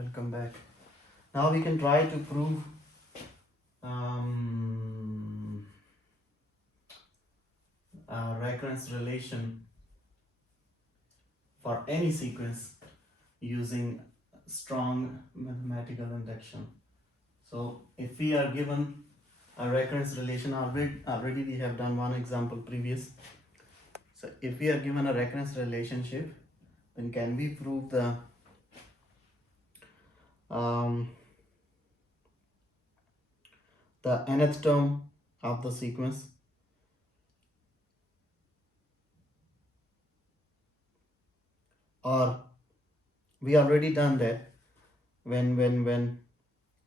welcome back. Now we can try to prove a recurrence relation for any sequence using strong mathematical induction. So if we are given a recurrence relation, already we have done one example previous. So if we are given a recurrence relationship, then can we prove the nth term of the sequence? Or we already done that when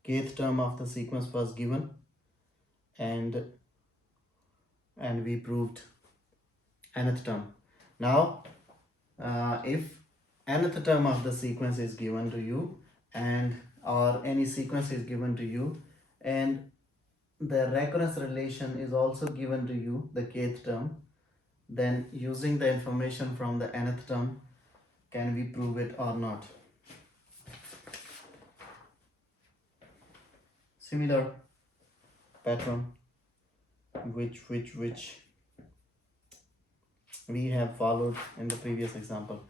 kth term of the sequence was given, and we proved nth term. Now if nth term of the sequence is given to you, and or any sequence is given to you, and the recurrence relation is also given to you, the kth term, then using the information from the nth term, can we prove it or not? Similar pattern which we have followed in the previous example.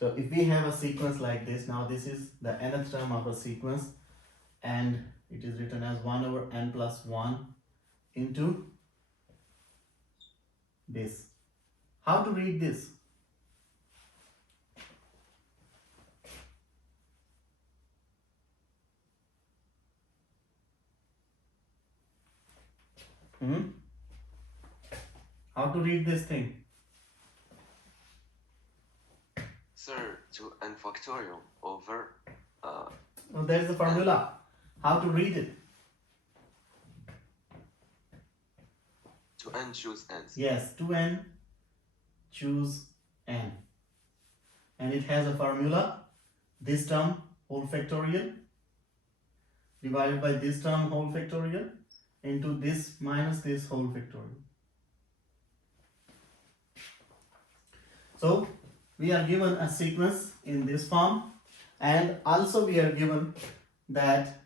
So if we have a sequence like this, now this is the nth term of a sequence, and it is written as 1 over n plus 1 into this. How to read this? How to read this thing? Sir, 2n factorial over... Oh, there's the formula. How to read it? 2n choose n. Yes, 2n choose n. And it has a formula. This term whole factorial divided by this term whole factorial into this minus this whole factorial. So we are given a sequence in this form, and also we are given that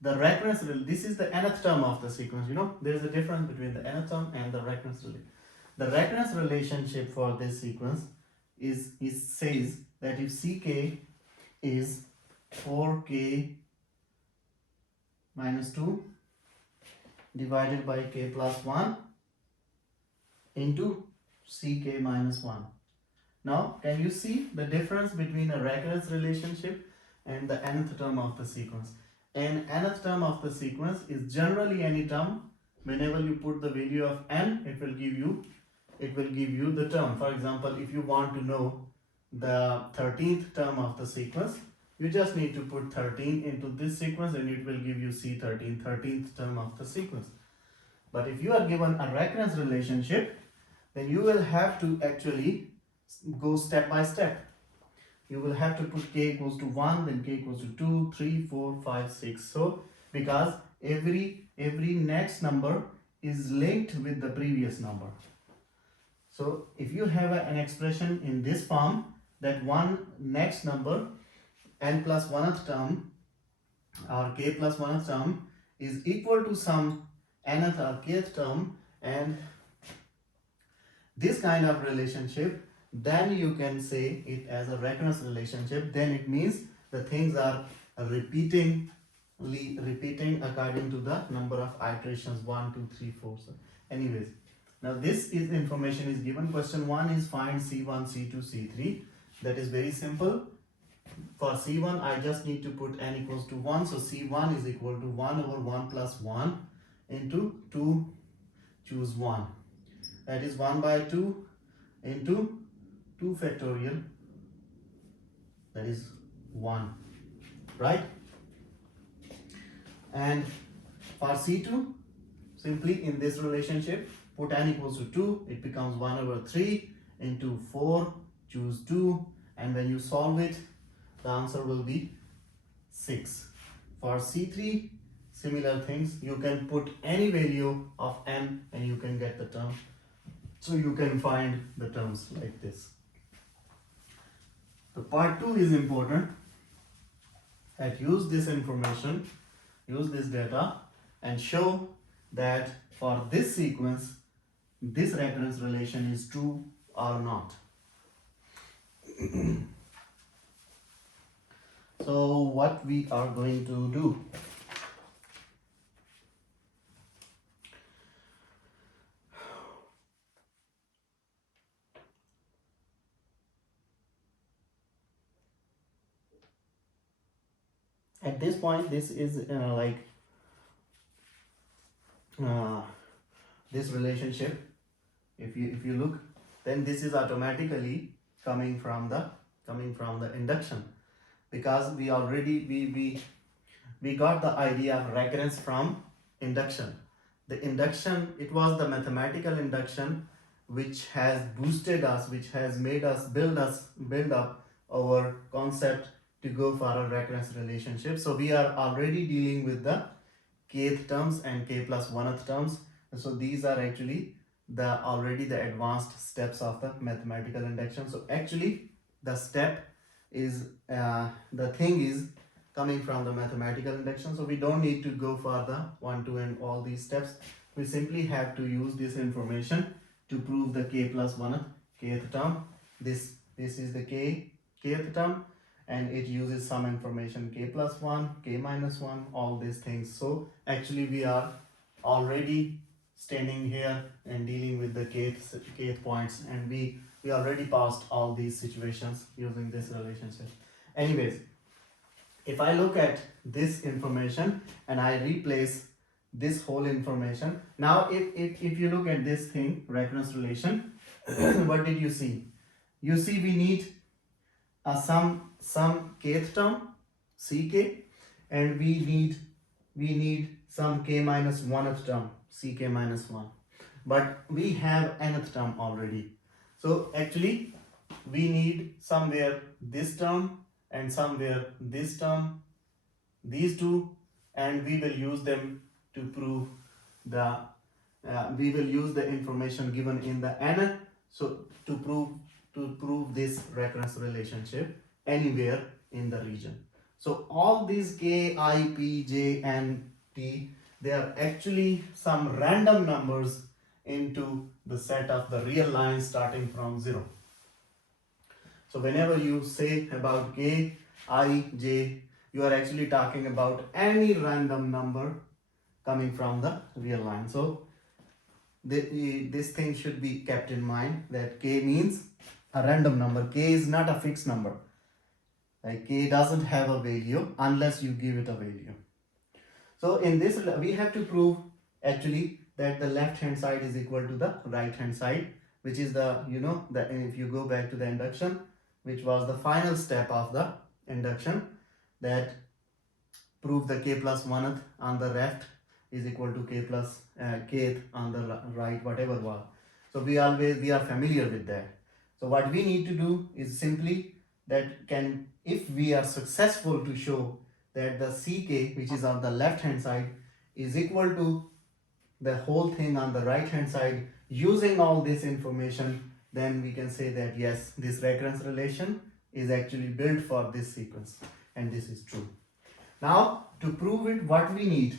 the recurrence, this is the nth term of the sequence. You know, there is a difference between the nth term and the recurrence relation. The recurrence relationship for this sequence is says that if ck is 4k minus 2 divided by k plus 1 into ck minus 1. Now, can you see the difference between a recurrence relationship and the nth term of the sequence? An nth term of the sequence is generally any term. Whenever you put the value of n, it will give you the term. For example, if you want to know the 13th term of the sequence, you just need to put 13 into this sequence and it will give you C13, 13th term of the sequence. But if you are given a recurrence relationship, then you will have to actually go step by step. You will have to put k equals to 1, then k equals to 2, 3, 4, 5, 6. So because every next number is linked with the previous number. So if you have an expression in this form, that one next number n plus 1th term or k plus 1th term is equal to some nth or kth term, and this kind of relationship, then you can say it as a recurrence relationship. Then it means the things are repeating according to the number of iterations, 1, 2, 3, 4. So anyways, now this is information is given. Question 1 is find C1, C2, C3. That is very simple. For C1, I just need to put n equals to 1. So C1 is equal to 1 over 1 plus 1 into 2, choose 1. That is 1 by 2 into 2 factorial, that is 1, right? And for C2, simply in this relationship, put n equals to 2, it becomes 1 over 3 into 4, choose 2, and when you solve it, the answer will be 6. For C3, similar things, you can put any value of n and you can get the term. So you can find the terms like this. The part 2 is important. that use this information, use this data, and show that for this sequence, this recurrence relation is true or not. So what we are going to do, at this point, this is this relationship. If you look, then this is automatically coming from the induction, because we already we got the idea of recurrence from induction. The induction, it was the mathematical induction which has boosted us, which has made us build up our concept to go for a recurrence relationship. So we are already dealing with the kth terms and k plus 1th terms. So these are actually already the advanced steps of the mathematical induction. So actually the step is the thing is coming from the mathematical induction. So we don't need to go for the 1, 2 and all these steps. We simply have to use this information to prove the k plus 1th kth term. This is the kth term, and it uses some information k plus 1, k minus 1, all these things. So actually we are already standing here and dealing with the kth points, and we already passed all these situations using this relationship. Anyways, if I look at this information and I replace this whole information, now if you look at this thing, recurrence relation, what did you see? You see we need some kth term, ck, and we need some k minus 1th term, ck minus 1, but we have nth term already. So actually we need somewhere this term and somewhere this term, these two, and we will use them to prove the we will use the information given in the nth, so to prove this recurrence relationship anywhere in the region. So all these k, I, p, j and t, they are actually some random numbers into the set of the real lines starting from 0. So whenever you say about k, I, j, you are actually talking about any random number coming from the real line. So this thing should be kept in mind, that k means a random number. K is not a fixed number. Like k doesn't have a value unless you give it a value. So in this we have to prove actually that the left hand side is equal to the right hand side, which is the if you go back to the induction, which was the final step of the induction, that prove the k plus 1th on the left is equal to k plus kth on the right, whatever was. So we are familiar with that. So what we need to do is simply that if we are successful to show that the ck, which is on the left hand side, is equal to the whole thing on the right hand side, using all this information, then we can say that yes, this recurrence relation is actually built for this sequence, and this is true. Now to prove it, what we need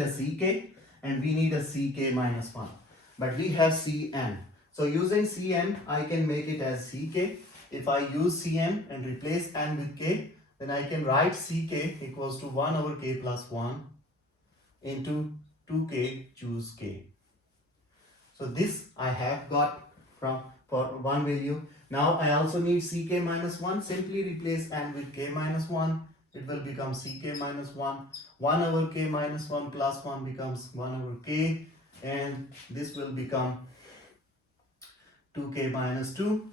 a ck and we need a ck minus 1, but we have cn. So using cn, I can make it as ck. If I use cn and replace n with k, then I can write ck equals to 1 over k plus 1 into 2k choose k. So this I have got for one value. Now I also need ck minus 1. Simply replace n with k minus 1. It will become ck minus 1. 1 over k minus 1 plus 1 becomes 1 over k, and this will become 2k minus 2.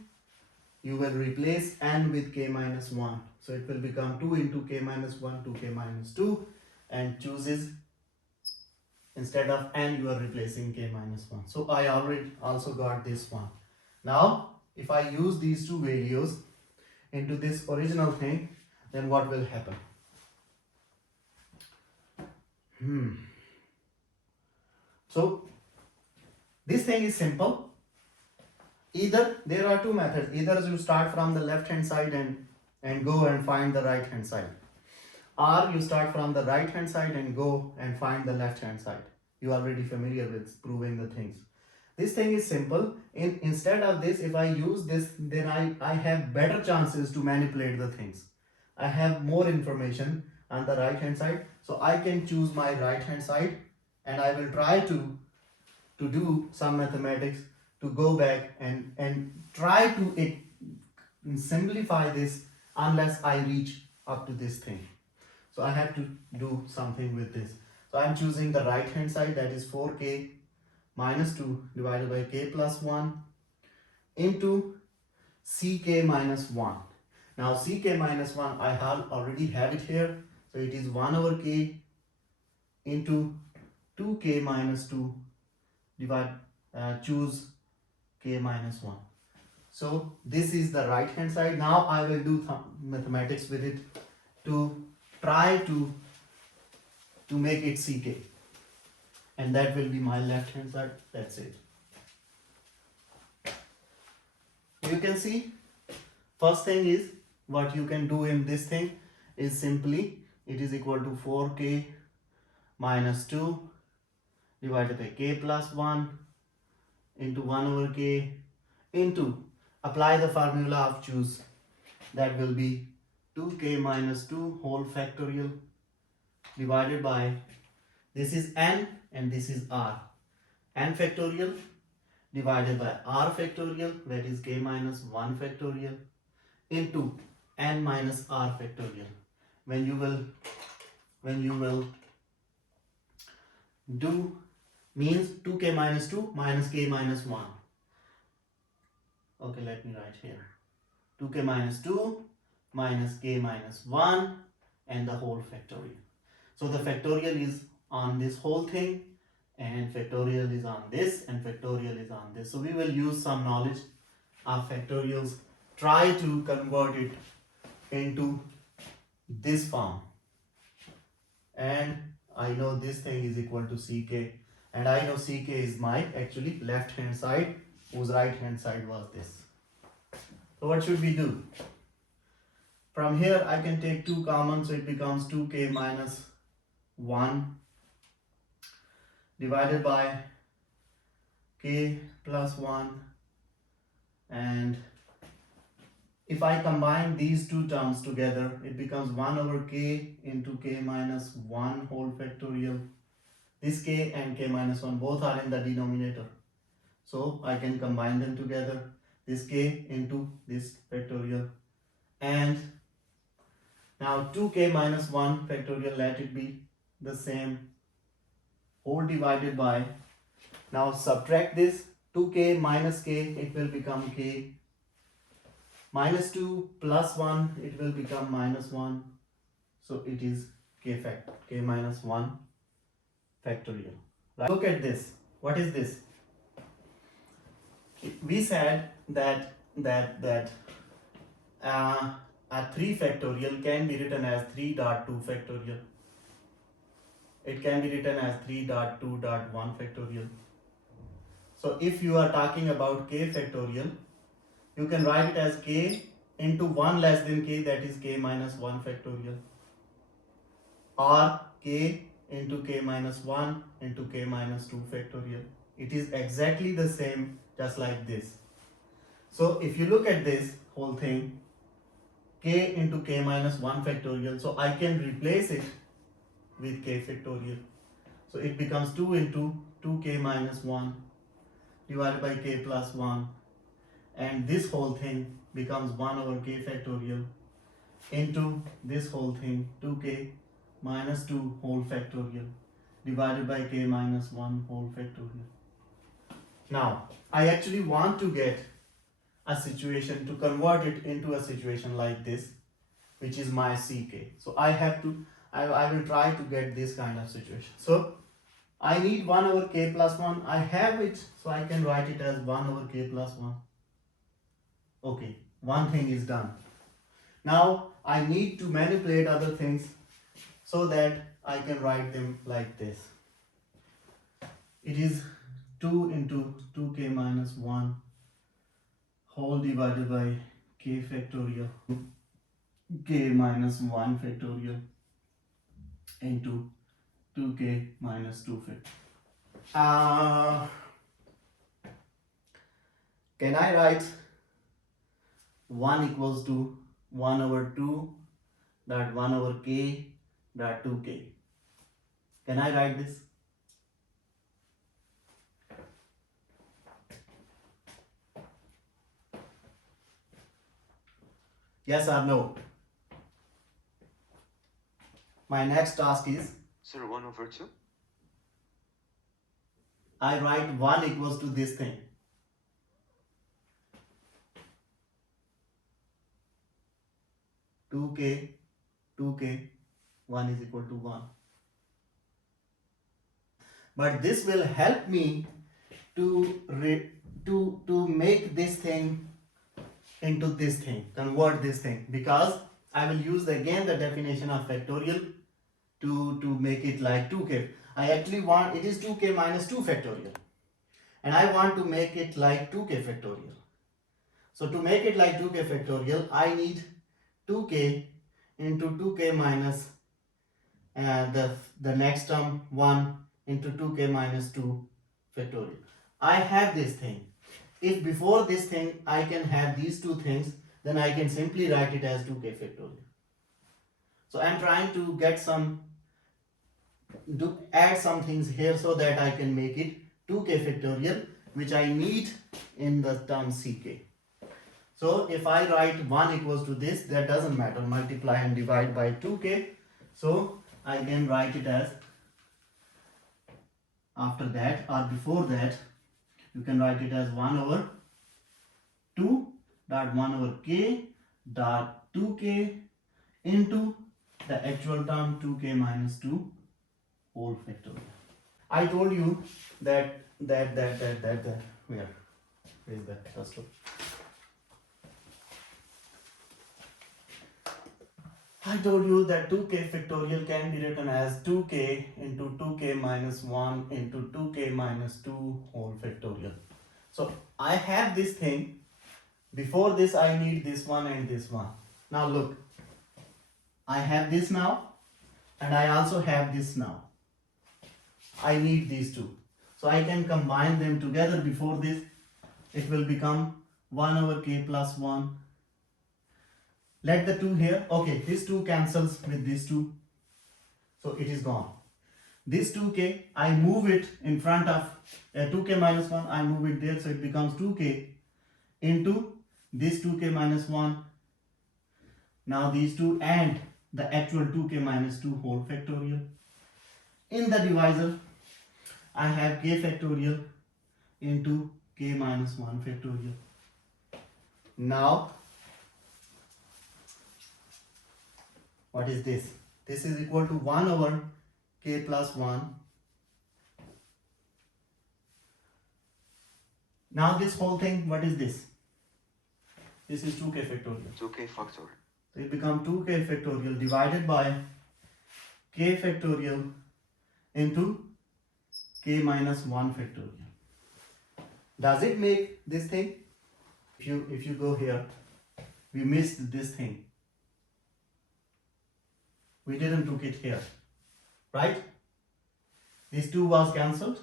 You will replace n with k minus 1. So it will become 2 into k minus 1, 2k minus 2, and chooses, instead of n, you are replacing k minus 1. So I already also got this one. Now if I use these two values into this original thing, then what will happen? So this thing is simple. Either there are two methods. Either you start from the left hand side and go and find the right hand side. or you start from the right hand side and go and find the left hand side. You are already familiar with proving the things. This thing is simple. Instead of this, if I use this, then I have better chances to manipulate the things. I have more information on the right hand side, so I can choose my right hand side and I will try to do some mathematics to go back and try to simplify this unless I reach up to this thing. So I have to do something with this. So I'm choosing the right hand side, that is 4k minus 2 divided by k plus 1 into ck minus 1. Now ck minus 1 I already have it here, so it is 1 over k into 2k minus 2 choose k minus 1. So this is the right hand side. Now I will do mathematics with it to try to make it ck, and that will be my left hand side. That's it. You can see, first thing is, what you can do in this thing is simply it is equal to 4k minus 2 divided by k plus 1 into 1 over k into, apply the formula of choose, that will be 2k minus 2 whole factorial divided by, this is n and this is r, n factorial divided by r factorial, that is k minus 1 factorial, into n minus r factorial. When you will do, means 2k minus 2 minus k minus 1. Okay, let me write here. 2k minus 2 minus k minus 1 and the whole factorial. So the factorial is on this whole thing, and factorial is on this, and factorial is on this. So we will use some knowledge of factorials, try to convert it into this form. And I know this thing is equal to ck, and I know ck is my actually left hand side, whose right hand side was this. So what should we do? From here I can take 2 common, so it becomes 2k minus 1 divided by k plus 1, and if I combine these two terms together, it becomes 1 over k into k minus 1 whole factorial. This k and k minus 1 both are in the denominator, so I can combine them together, this k into this factorial, and now 2k minus 1 factorial, let it be the same, whole divided by, now subtract this, 2k minus k, it will become k, minus 2 plus 1, it will become minus 1, so it is k minus 1 factorial. Right? Look at this. What is this? We said that a 3 factorial can be written as 3.2 factorial. It can be written as 3.2.1 factorial. So if you are talking about k factorial, you can write it as k into 1 less than k, that is k minus 1 factorial, or k into k minus 1 into k minus 2 factorial. It is exactly the same, just like this. So if you look at this whole thing, k into k minus 1 factorial, so I can replace it with k factorial. So it becomes 2 into 2k minus 1 divided by k plus 1, and this whole thing becomes 1 over k factorial into this whole thing, 2k minus 2 whole factorial divided by k minus 1 whole factorial. Now, I actually want to get a situation, to convert it into a situation like this, which is my ck. So I will try to get this kind of situation. So I need 1 over k plus 1. I have it, so I can write it as 1 over k plus 1. Okay, one thing is done. Now I need to manipulate other things so that I can write them like this. It is 2 into 2k minus 1 whole divided by k factorial, k minus 1 factorial, into 2k minus 2 factorial. Can I write 1 equals to 1 over 2 dot 1 over k dot 2k? Can I write this? Yes or no? My next task is Sir, 1 over 2? I write 1 equals to this thing. Two k, 1 is equal to 1. But this will help me to make this thing into this thing, convert this thing, because I will use again the definition of factorial to make it like 2k. I actually want, it is 2k minus 2 factorial, and I want to make it like 2k factorial. So to make it like 2k factorial, I need 2k into 2k minus the next term 1 into 2k minus 2 factorial. I have this thing. If before this thing I can have these two things, then I can simply write it as 2k factorial. So I am trying to get add some things here so that I can make it 2k factorial, which I need in the term ck. So if I write 1 equals to this, that doesn't matter, multiply and divide by 2k. So I can write it as, after that or before that, you can write it as 1 over 2 dot 1 over k dot 2k into the actual term 2k minus 2 whole factorial. I told you that where is that cluster? I told you that 2k factorial can be written as 2k into 2k minus 1 into 2k minus 2 whole factorial. So I have this thing. Before this I need this one and this one. Now look, I have this now and I also have this now. I need these two. So I can combine them together. Before this it will become 1 over k plus 1. Let the 2 here, okay, this 2 cancels with this 2, so it is gone. This 2k, I move it in front of 2k minus 1, I move it there, so it becomes 2k into this 2k minus 1. Now these two and the actual 2k minus 2 whole factorial. In the divisor, I have k factorial into k minus 1 factorial. Now, what is this? This is equal to 1 over k plus 1. Now this whole thing, what is this? This is 2k factorial. 2k factorial. So it becomes 2k factorial divided by k factorial into k minus 1 factorial. Does it make this thing? If you go here, we missed this thing. We didn't took it here, right? These 2 was cancelled.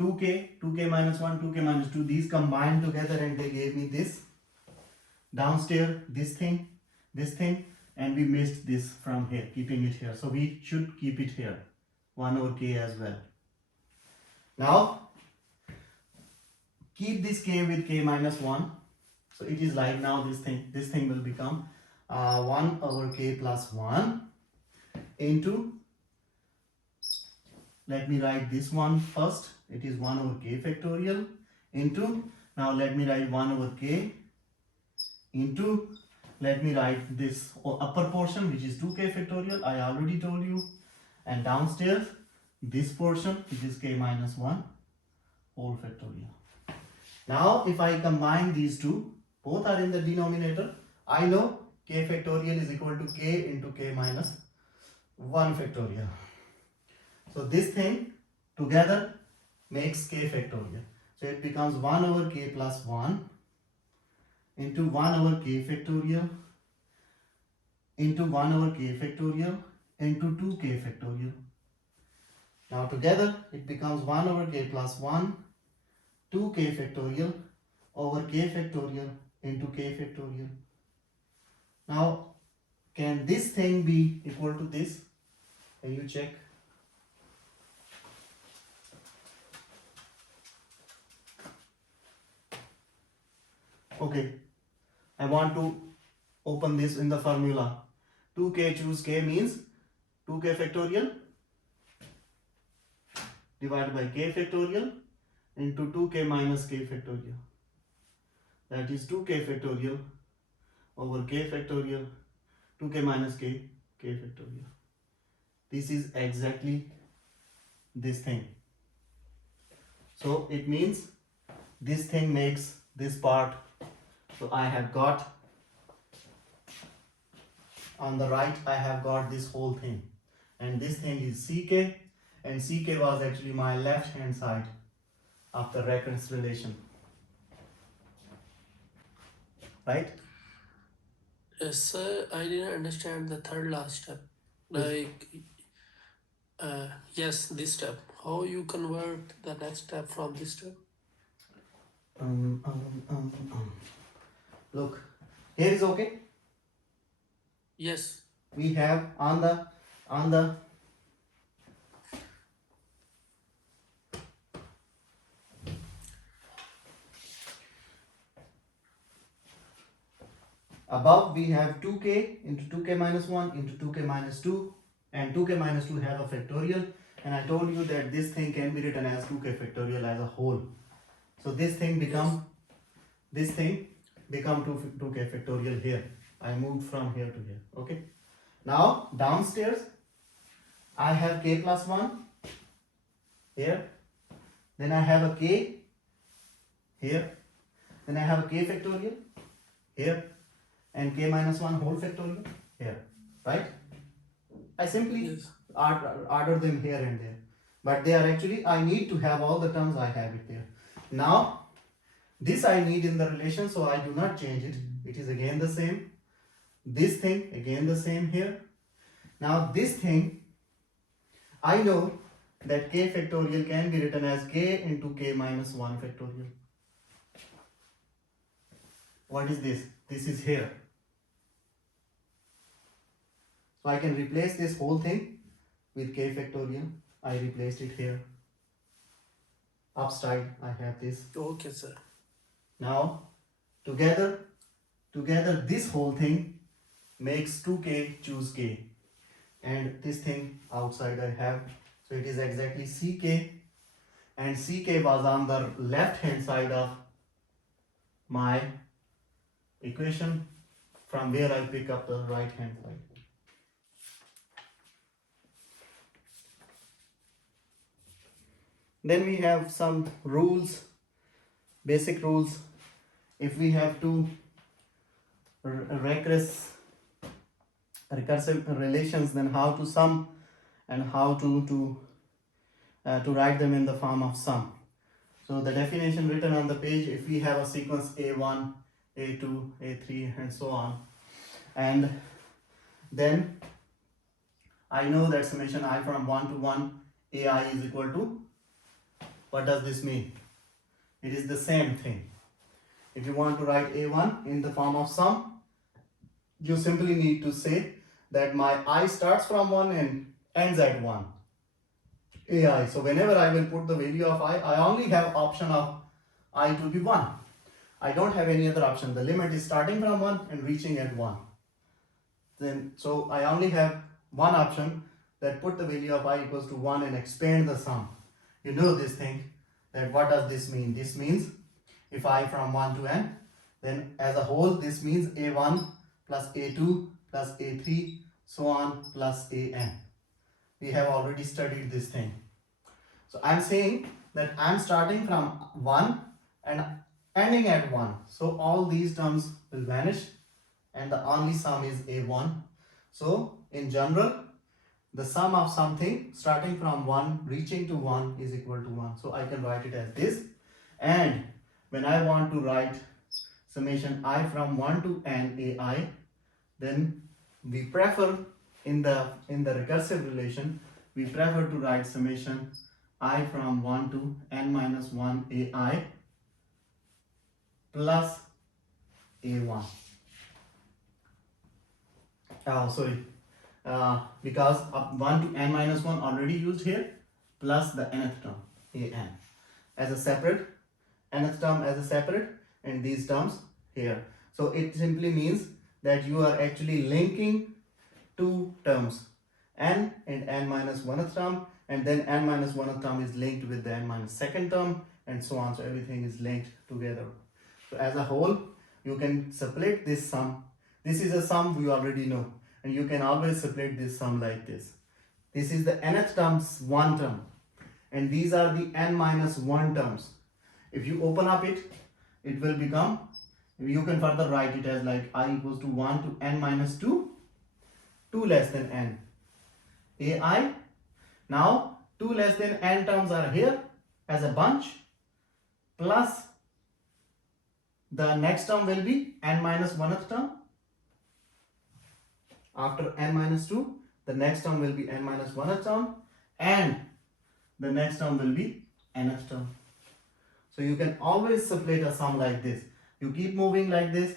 2k minus 1, 2k minus 2, these combined together and they gave me this. Downstairs, this thing, and we missed this from here, keeping it here. So we should keep it here, 1 over k as well. Now, keep this k with k minus 1. So it is like now this thing will become 1 over k plus 1 into, let me write this one first, it is 1 over k factorial into, now let me write 1 over k into, let me write this upper portion which is 2k factorial, I already told you, and downstairs this portion which is k minus 1 whole factorial. Now if I combine these two, both are in the denominator, I know k factorial is equal to k into k minus 1 factorial. So this thing together makes k factorial. So it becomes 1 over k plus 1 into 1 over k factorial into 1 over k factorial into 2k factorial. Now together it becomes 1 over k plus 1 2k factorial over k factorial into k factorial. Now can this thing be equal to this? Can you check? Okay, I want to open this in the formula. 2k choose k means 2k factorial divided by k factorial into 2k minus k factorial. That is 2k factorial over k factorial 2k minus k factorial. This is exactly this thing. So it means this thing makes this part. So I have got on the right, I have got this whole thing, and this thing is ck, and ck was actually my left hand side of the recurrence relation, right? Yes, sir. I didn't understand the third last step. Like, yes, this step. How you convert the next step from this step? Look, here is okay. Yes. We have on the above we have 2k into 2k minus 1 into 2k minus 2, and 2k minus 2 have a factorial, and I told you that this thing can be written as 2k factorial as a whole. So this thing become this thing become 2k factorial here. I moved from here to here. Okay. Now downstairs I have k plus 1 here, then I have a k here, then I have a k factorial here, and k minus 1 whole factorial here, right? I simply Yes. order them here and there, but they are actually, I need to have all the terms, I have it there. Now this I need in the relation, so I do not change it. It is again the same. This thing again the same here. Now this thing, I know that k factorial can be written as k into k minus 1 factorial. What is this? This is here. So I can replace this whole thing with k factorial. I replaced it here. Upside I have this. Okay, sir. Now together this whole thing makes 2k choose k, and this thing outside I have, so it is exactly ck, and ck was on the left hand side of my equation, from where I pick up the right hand side. Then we have some rules, basic rules. If we have two recursive relations, then how to sum and how to write them in the form of sum. So the definition written on the page, if we have a sequence a1, a2, a3 and so on, and then I know that summation I from 1 to 1 ai is equal to, what does this mean? It is the same thing. If you want to write a1 in the form of sum, you simply need to say that my I starts from 1 and ends at 1. AI. So whenever I will put the value of I only have option of I to be 1. I don't have any other option. The limit is starting from 1 and reaching at 1. Then so I only have one option, that put the value of I equals to 1 and expand the sum. You know this thing, that what does this mean? This means if I from 1 to n, then as a whole this means a1 plus a2 plus a3 so on plus an. We have already studied this thing. So I'm saying that I'm starting from 1 and ending at 1. So all these terms will vanish and the only sum is a1. So in general, the sum of something starting from 1 reaching to 1 is equal to 1. So I can write it as this. And when I want to write summation I from 1 to n ai, then we prefer in the recursive relation, we prefer to write summation I from 1 to n minus 1 ai plus a1. Oh, sorry. Because 1 to n minus 1 already used here, plus the nth term an as a separate, nth term as a separate, and these terms here. So it simply means that you are actually linking two terms, n and n minus 1th term, and then n minus 1th term is linked with the n minus 2nd term, and so on. So everything is linked together. So as a whole, you can separate this sum. This is a sum we already know, and you can always separate this sum like this. This is the nth term's one term, and these are the n minus 1 terms. If you open up it, it will become, you can further write it as like I equals to 1 to n minus 2, 2 less than n, ai. Now 2 less than n terms are here as a bunch, plus the next term will be n minus 1th term. After n minus 2, the next term will be n minus 1th term, and the next term will be nth term. So you can always separate a sum like this. You keep moving like this,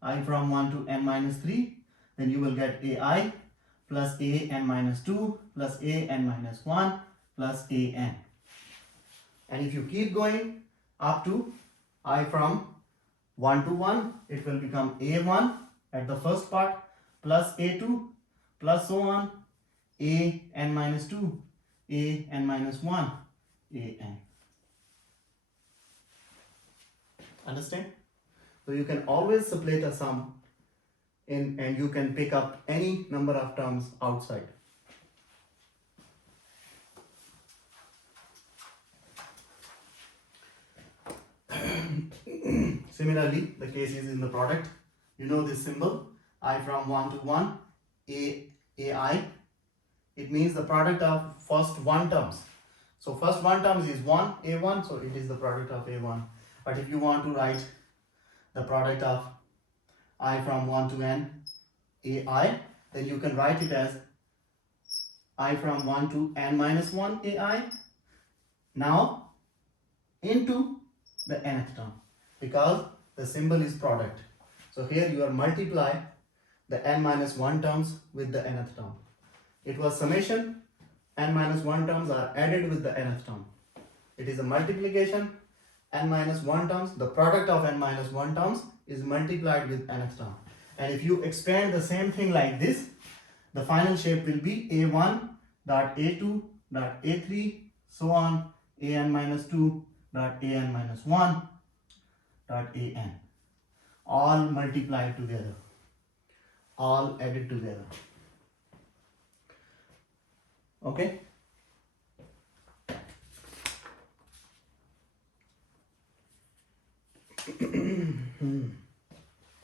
I from 1 to n minus 3, then you will get ai plus a n minus 2 plus a n minus 1 plus a n. And if you keep going up to I from 1 to 1, it will become a1 at the first part plus a2 plus so on a n minus 2, a n minus 1, a n. Understand? So you can always separate a sum in, and you can pick up any number of terms outside. Similarly, the case is in the product. You know this symbol, I from 1 to 1, ai. It means the product of first one terms. So first one terms is 1, a1, so it is the product of a1. But if you want to write the product of I from 1 to n, ai, then you can write it as I from 1 to n minus 1 ai, now into the nth term, because the symbol is product. So here you are multiply the n minus 1 terms with the nth term. It was summation, n minus 1 terms are added with the nth term. It is a multiplication, n minus 1 terms, the product of n minus 1 terms is multiplied with nth term. And if you expand the same thing like this, the final shape will be a1 dot a2 dot a3, so on, an minus 2 dot an minus 1 dot an, all multiplied together, all added together. Okay?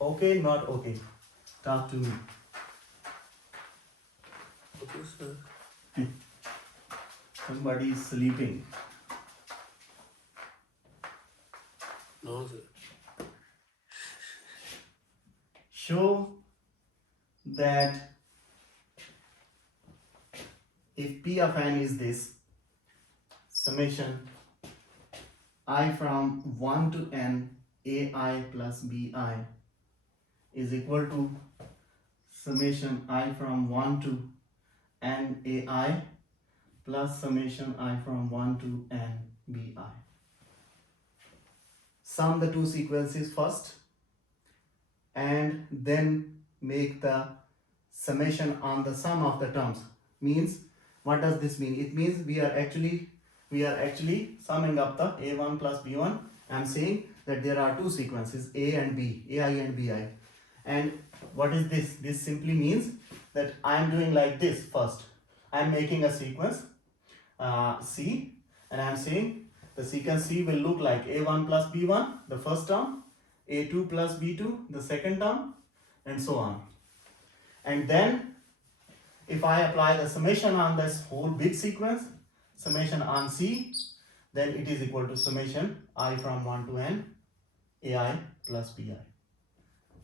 Okay, not okay. Talk to me. Okay, sir. Somebody is sleeping. No, sir. Show that if P of n is this, summation I from 1 to n ai plus bi is equal to summation I from 1 to n ai plus summation I from 1 to n bi. Sum the two sequences first and then make the summation on the sum of the terms. Means, what does this mean? It means we are actually summing up the a1 plus b1. I am saying that there are two sequences, a and b, ai and bi. And what is this? This simply means that I am doing like this first. I am making a sequence C, and I am saying the sequence C will look like a1 plus b1, the first term, a2 plus b2, the second term, and so on. And then if I apply the summation on this whole big sequence, summation on C, then it is equal to summation I from 1 to n ai plus bi.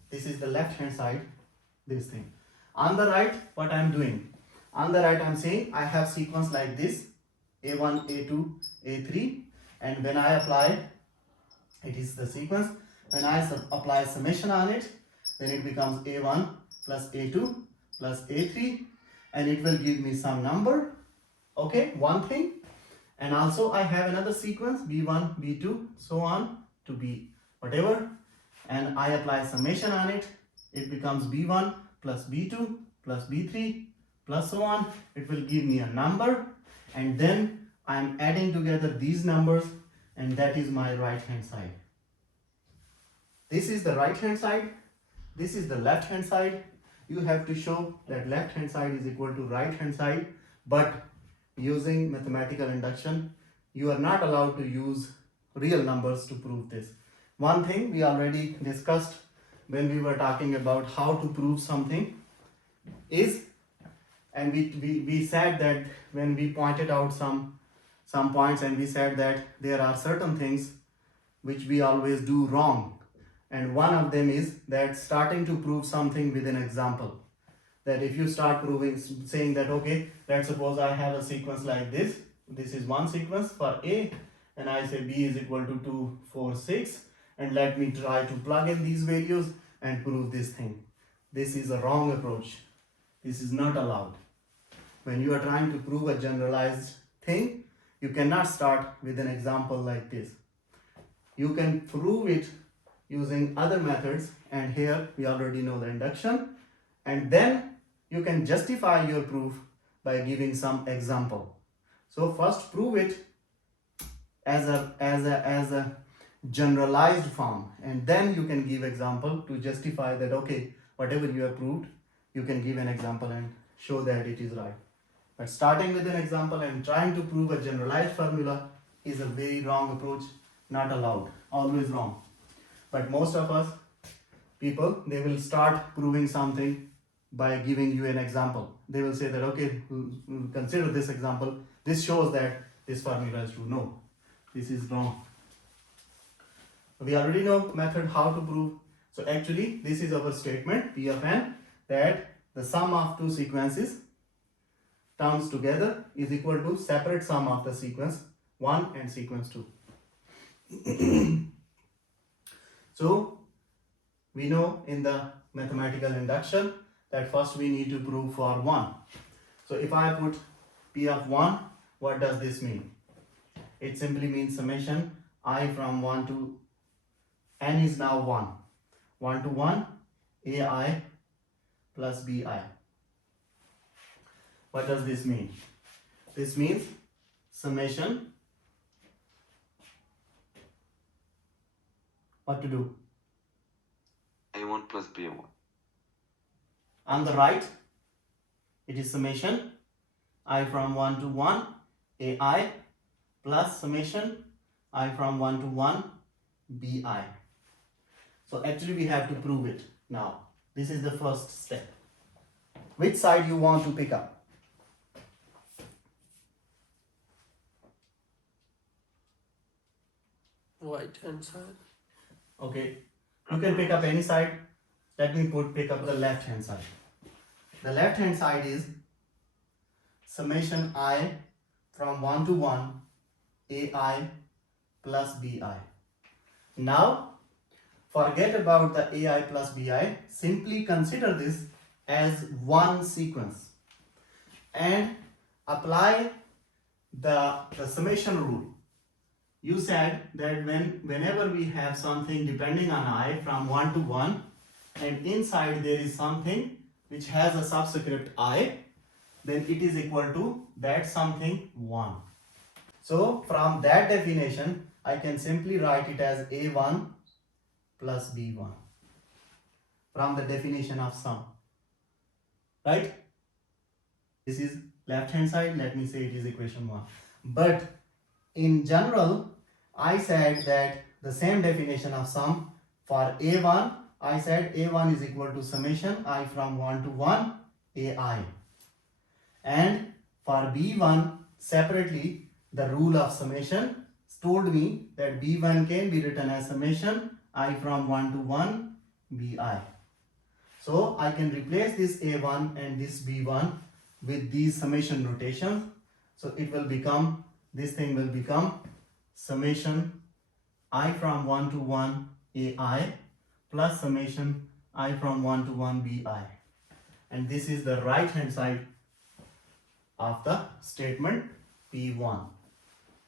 This is the left hand side, this thing. On the right, what I'm doing? On the right, I'm saying I have sequence like this, A1, A2, A3, and when I apply, it is the sequence. When I apply summation on it, then it becomes A1 plus A2 plus A3, and it will give me some number. Okay, one thing. And also I have another sequence, B1, B2, so on to B whatever, and I apply summation on it. It becomes B1 plus B2 plus B3 plus so on. It will give me a number, and then I'm adding together these numbers, and that is my right hand side. This is the right hand side, this is the left hand side. You have to show that left hand side is equal to right hand side, but using mathematical induction, you are not allowed to use real numbers to prove this. One thing we already discussed when we were talking about how to prove something is, and we said that when we pointed out some points, and we said that there are certain things which we always do wrong, and one of them is that starting to prove something with an example. That if you start proving, saying that okay, let's suppose I have a sequence like this is one sequence for A, and I say B is equal to 2, 4, 6, and let me try to plug in these values and prove this thing. This is a wrong approach. This is not allowed. When you are trying to prove a generalized thing, you cannot start with an example like this. You can prove it using other methods, and here we already know the induction, and then you can justify your proof by giving some example. So first prove it as a generalized form, and then you can give example to justify that okay, whatever you have proved, you can give an example and show that it is right. But starting with an example and trying to prove a generalized formula is a very wrong approach, not allowed, always wrong. But most of us people, they will start proving something by giving you an example. They will say that okay, consider this example, this shows that this formula is true. No, this is wrong. We already know method how to prove. So actually this is our statement P of n, that the sum of two sequences terms together is equal to separate sum of the sequence 1 and sequence 2. So we know in the mathematical induction that first we need to prove for 1. So if I put P of 1, what does this mean? It simply means summation I from 1 to n is now 1. 1 to 1 AI plus BI. What does this mean? This means summation, what to do? A1 plus B1. On the right, it is summation I from 1 to 1 AI plus summation I from 1 to 1 BI. So actually we have to prove it now. This is the first step. Which side you want to pick up? Right hand side. Okay, you can pick up any side. Let me pick up the left hand side. The left hand side is summation I from 1 to 1 AI plus BI. Now forget about the AI plus BI, simply consider this as one sequence and apply the summation rule. You said that whenever we have something depending on I from 1 to 1 and inside there is something which has a subscript I, then it is equal to that something 1. So from that definition, I can simply write it as A1 plus B1 from the definition of sum, right? This is left hand side, let me say it is equation 1. But in general, I said that the same definition of sum for A1, I said A1 is equal to summation I from 1 to 1 AI. And for B1 separately, the rule of summation told me that B1 can be written as summation I from 1 to 1 BI. So I can replace this A1 and this B1 with these summation notations. So it will become, this thing will become summation I from 1 to 1 AI plus summation I from 1 to 1 BI. And this is the right hand side of the statement P1.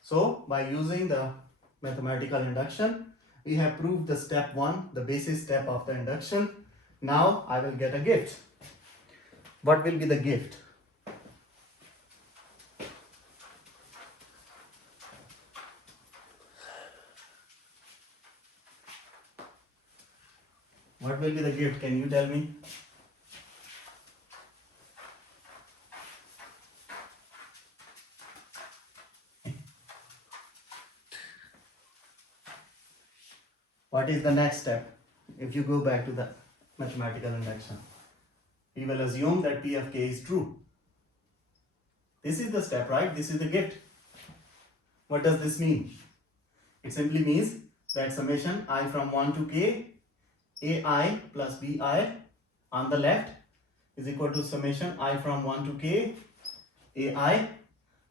So by using the mathematical induction, we have proved the step 1, the basis step of the induction. Now I will get a gift. What will be the gift? What will be the gift? Can you tell me? What is the next step? If you go back to the mathematical induction, we will assume that P of k is true. This is the step, right? This is the gift. What does this mean? It simply means that summation I from 1 to k AI plus BI on the left is equal to summation I from 1 to k AI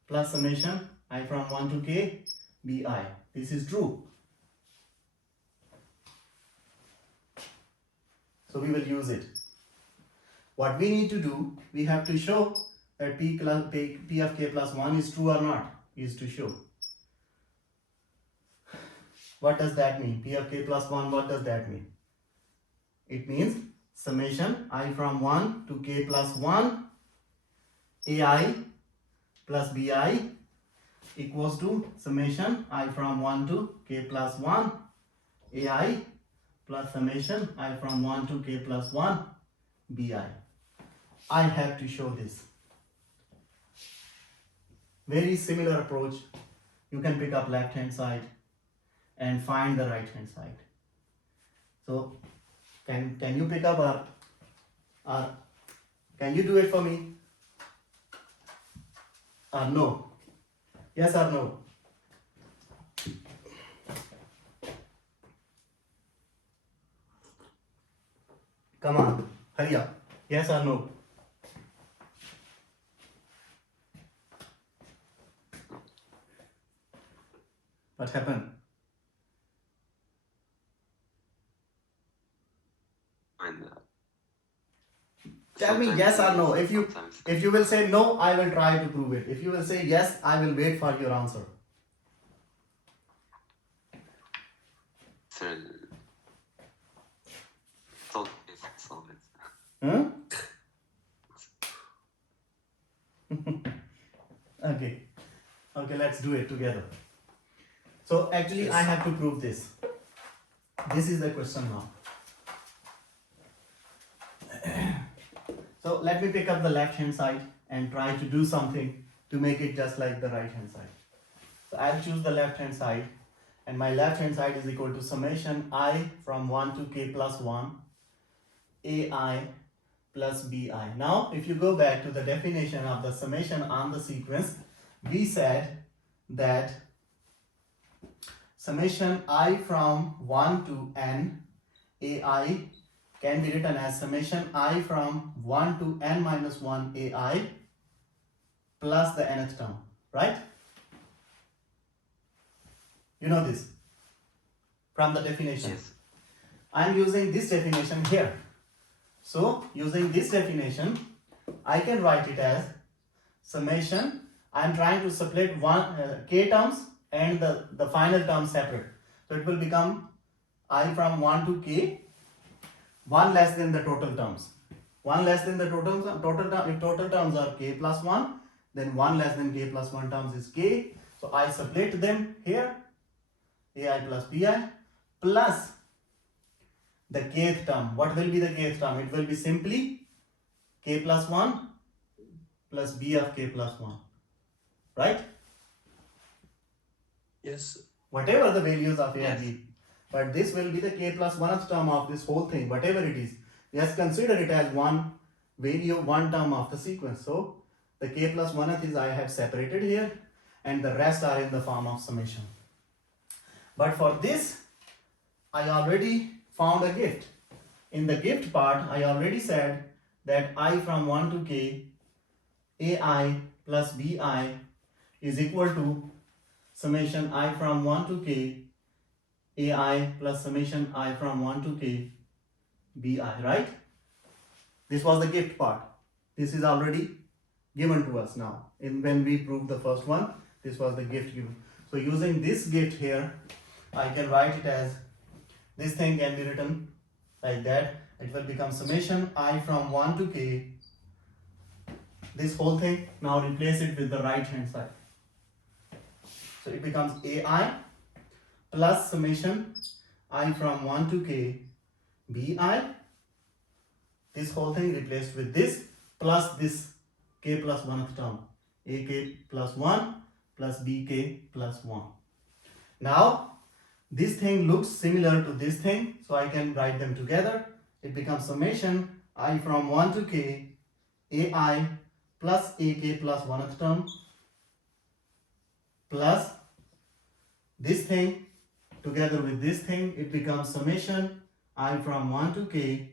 plus summation I from 1 to k BI. This is true. So we will use it. What we need to do, we have to show that P of k plus 1 is true or not, is to show. What does that mean? P of k plus 1, what does that mean? It means summation I from 1 to k plus 1 AI plus BI equals to summation I from 1 to k plus 1 AI plus summation I from 1 to k plus 1 BI. I have to show this. Very similar approach. You can pick up left hand side and find the right hand side. So can you pick up or can you do it for me? Or no? Yes or no? Come on, hurry up. Yes or no? What happened? And Tell me sometimes yes or no. sometimes If you will say no, I will try to prove it. If you will say yes, I will wait for your answer. sir, solve it. Huh? Okay. Okay, let's do it together. So actually I have to prove this. This is the question now. So let me pick up the left hand side and try to do something to make it just like the right hand side. So I'll choose the left hand side, and my left hand side is equal to summation I from 1 to k plus 1 AI plus BI. Now if you go back to the definition of the summation on the sequence, we said that summation I from 1 to n AI can be written as summation I from 1 to n minus 1 AI plus the nth term, right? You know this from the definition. Yes. I am using this definition here. So using this definition, I can write it as summation. I am trying to split k terms and the final term separate. So it will become I from 1 to k, 1 less than the total terms. 1 less than the if total terms are k plus 1, then 1 less than k plus 1 terms is k. So I split them here, AI plus BI plus the kth term. What will be the kth term? It will be simply k plus 1 plus b of k plus 1, right? Yes. Whatever the values of a Yes. and b. But this will be the k plus 1th term of this whole thing, whatever it is. Just consider it as one value, one term of the sequence. So the k plus 1th is I have separated here, and the rest are in the form of summation. But for this, I already found a gift. in the gift part, I already said that I from 1 to k, ai plus bi is equal to summation I from 1 to k, ai plus summation I from 1 to k, bi, right? This was the gift part. This is already given to us now. When we proved the first one, this was the gift given. So using this gift here, I can write it as, this thing can be written like that. It will become summation I from 1 to k. This whole thing, now replace it with the right hand side. So it becomes ai plus summation I from 1 to k bi. This whole thing replaced with this plus this k plus 1th term, ak plus 1 plus bk plus 1. Now this thing looks similar to this thing, so I can write them together. It becomes summation I from 1 to k ai plus ak plus 1th term plus this thing together with this thing, it becomes summation I from 1 to k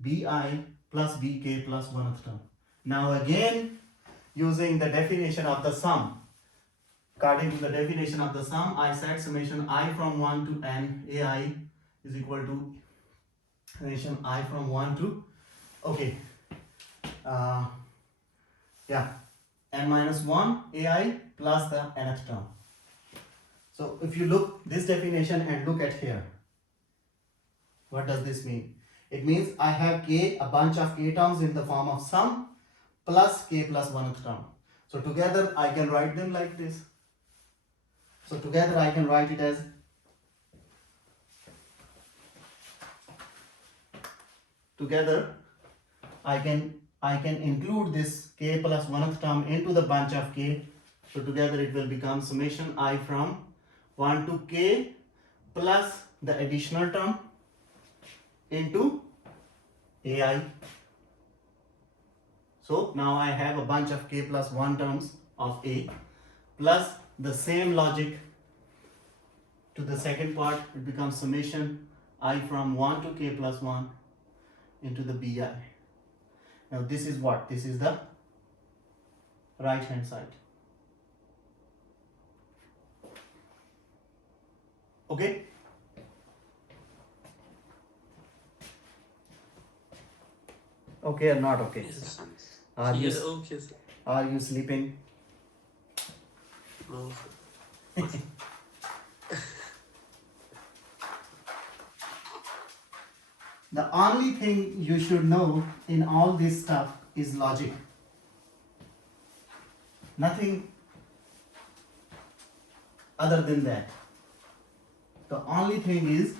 bi plus bk plus 1th term. Now again, using the definition of the sum, according to the definition of the sum, I said summation I from 1 to n ai is equal to summation I from 1 to, okay, n minus 1 ai plus the nth term. So if you look this definition and look at here, what does this mean? It means I have k, a bunch of k terms in the form of sum plus k plus 1th term. So together I can write them like this. So together I can write it as I can include this k plus 1th term into the bunch of k. So together it will become summation I from 1 to k plus the additional term into ai. So now I have a bunch of k plus 1 terms of a plus the same logic to the second part. It becomes summation I from 1 to k plus 1 into the bi. Now this is what? This is the right hand side. Okay? Okay or not okay? Yes. Are you, Yeah, okay, sir. are you sleeping? No, sir. The only thing you should know in all this stuff is logic. Nothing other than that. The only thing is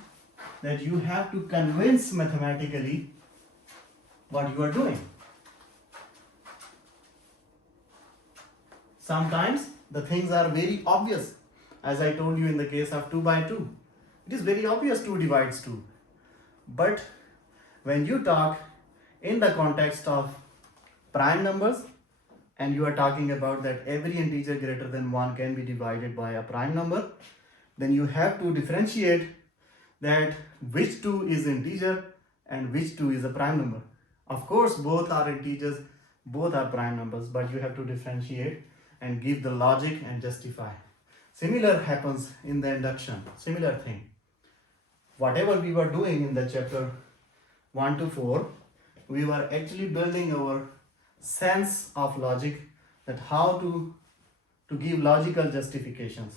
that you have to convince mathematically what you are doing. Sometimes the things are very obvious. As I told you in the case of 2 by 2. It is very obvious 2 divides 2. But when you talk in the context of prime numbers and you are talking about that every integer greater than 1 can be divided by a prime number, then you have to differentiate that which 2 is integer and which 2 is a prime number. Of course, both are integers, both are prime numbers, but you have to differentiate and give the logic and justify. Similar happens in the induction, similar thing. Whatever we were doing in the chapter 1 to 4, we were actually building our sense of logic, that how to give logical justifications.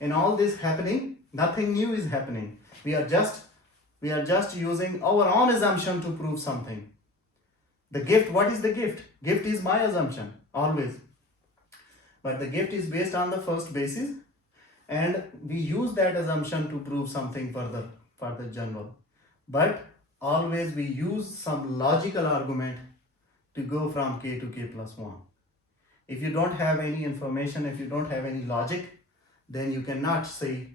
In all this happening, nothing new is happening. We are just using our own assumption to prove something. The gift, what is the gift? Gift is my assumption, always. But the gift is based on the first basis, and we use that assumption to prove something further general. But always we use some logical argument to go from k to k plus 1. If you don't have any information, if you don't have any logic, then you cannot say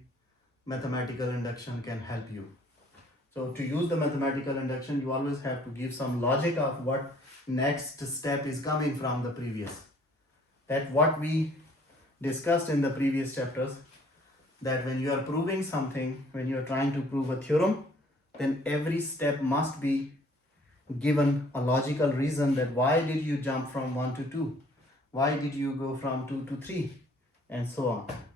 mathematical induction can help you. So to use the mathematical induction, you always have to give some logic of what next step is coming from the previous. That what we discussed in the previous chapters, that when you are proving something, when you are trying to prove a theorem, then every step must be given a logical reason that why did you jump from 1 to 2, why did you go from 2 to 3, and so on.